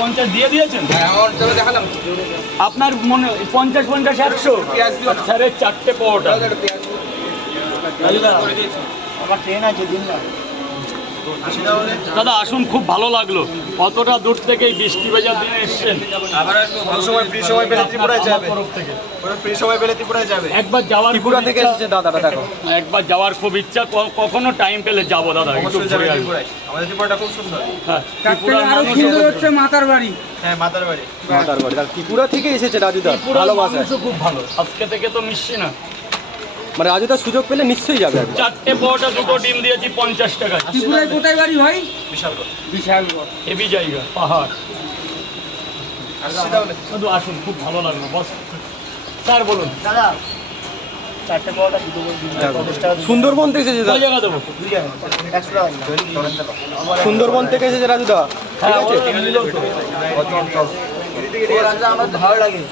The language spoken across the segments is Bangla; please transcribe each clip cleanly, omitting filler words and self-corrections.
50 দিয়ে দিয়েছেন? দেখালাম আপনার মনে 50 50 100 স্যারের 4টে পরোটা। আমার ট্রেন আছে দিন না। দাদা আসুন, খুব ভালো লাগলো। অতটা দূর থেকে বৃষ্টি ভেজা দিনে এসছেন। আবার আসবো, ভালো সময় ফ্রি সময় পেলে ত্রিপুরায় যাবে। ফ্রি সময় পেলে ত্রিপুরায় যাবে। একবার যাওয়ার ত্রিপুরা থেকে এসেছে দাদাটা, দেখো একবার যাওয়ার খুব ইচ্ছা। কখনো টাইম পেলে যাবো দাদা, একটু অবশ্যই যাবে ঘুরে আসবো। ত্রিপুরায়। আমাদের ত্রিপুরাটা খুব সুন্দর। হ্যাঁ, ত্রিপুরার আরো মানুষ সুন্দর হচ্ছে মাতার বাড়ি। হ্যাঁ, মাতার বাড়ি। ত্রিপুরা থেকে এসেছে রাজুদা, ত্রিপুরার ভালোবাসা। মানুষও খুব ভালো। আজকে থেকে তো মিশছি না। মানে রাজুদা সুযোগ পেলে নিশ্চয়ই যাবে। 4টে পরোটা, 2টো ডিম দিয়েছি 50 টাকায়। ত্রিপুরায় কোথায় বাড়ি ভাই? বিশালগড়। বিশালগড়। হেভি জায়গা, পাহাড়। আসছি তাহলে। শুধু আসুন, খুব ভালো লাগলো বস। স্যার বলুন। দাদা 4টে পরোটা দুটো দিন 50 টাকা। সুন্দরবন থেকে এসেছে কোন জায়গা দেবো? 100 টাকা দিন। সুন্দরবন থেকে এসেছে রাজুদা। হ্যাঁ, ওরা মিললো তো। আমার ভালো লাগে।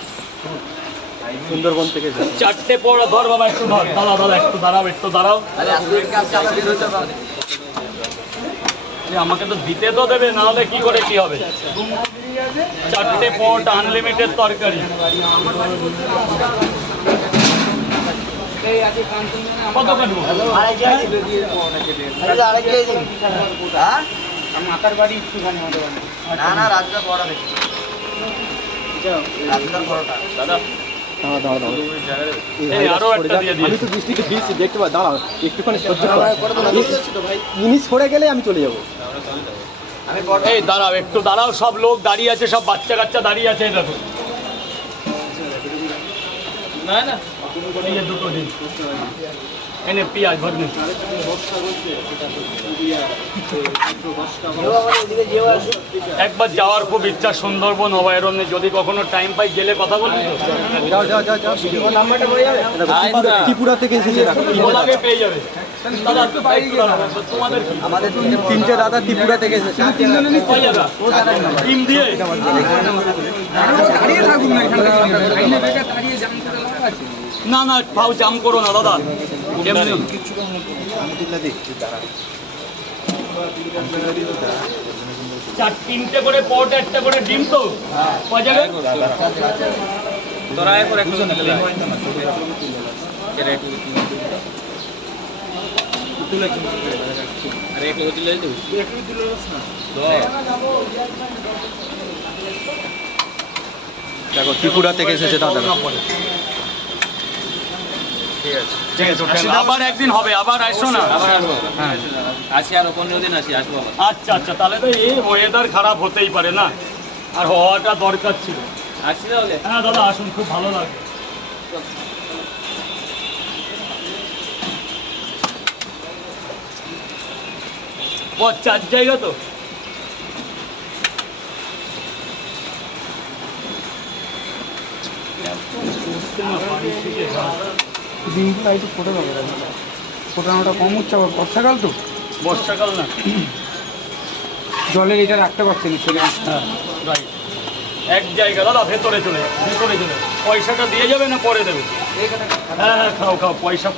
সুন্দরবন থেকে এসেছে। 4টে পরোটা ধর বাবা, একটু ধর। দাদা একটু দাঁড়াও, একটু দাঁড়াও। আমাকে তো দিতে তো দেবে, না হলে কি করে কি হবে? 4টে পরোটা, আনলিমিটেড তরকারি। কত কাটবো? মাতার বাড়ি একটুখানি আমাদের বাড়ি। না রাজুদা পড়া দেখি। রাজুদার পরোটা। দাদা দাঁড়াও। এই আরো একটা দিয়ে দিয়েছি। আমি তো বৃষ্টিতে ভিজছি, দেখতে পাই। দাঁড়াও একটুখানি সহ্য করো। জিনিস সরে গেলে আমি চলে যাবো। এই দাঁড়াও, একটু দাঁড়াও। সব লোক দাঁড়িয়ে আছে, সব বাচ্চা কাচ্চা দাঁড়িয়ে আছে। এই দেখো, না এই যে দুটো দিন এনে পেঁয়াজ ভরনি। একবার যাওয়ার খুব ইচ্ছা সুন্দরবন অভয়ারণ্যে, যদি কখনো টাইম পাই গেলে কথা বলবি তো। যাও। নাম্বারটা বলে যাবে। ত্রিপুরা থেকে এসেছে। ওনাকে পেয়ে যাবে। দাদা একটু দাঁড়াও। তোমাদের কি? আমাদের 3টে দাদা ত্রিপুরা থেকে এসেছে। কয় জায়গা? টিম দিয়ে দাঁড়িয়ে থাকুন না এখানে। লাইনে বেকার দাঁড়িয়ে জাম করে লাভ আছে। না পাও জাম করো না দাদা। এমনি 3টে করে পট, 1টা করে ডিম তো। কয় জায়গা? তোরা একবার একটু নিলে দেখো ত্রিপুরা থেকে এসেছে দাদা। ঠিক আছে, আবার একদিন হবে, আবার আসো না। হ্যাঁ আসি, আরো 15 দিন আসি, আসবো আবার। আচ্ছা, তাহলে তো এই ওয়েদার খারাপ হতেই পারে না, আর হওয়াটা দরকার ছিল। আসি তাহলে। হ্যাঁ দাদা আসুন, খুব ভালো লাগে। বস 4 জায়গা তো। দিনগুলো একটু ফোটে পাবে। ফোটানোটা কম হচ্ছে, আবার বর্ষাকাল তো। বর্ষাকাল না, জলের এটা রাখতে পারছেন চলে। হ্যাঁ রাইট। এক জায়গা দাদা, ভেতরে চলে যাও। পয়সাটা দিয়ে যাবে না পরে দেবে? হ্যাঁ খাও পয়সা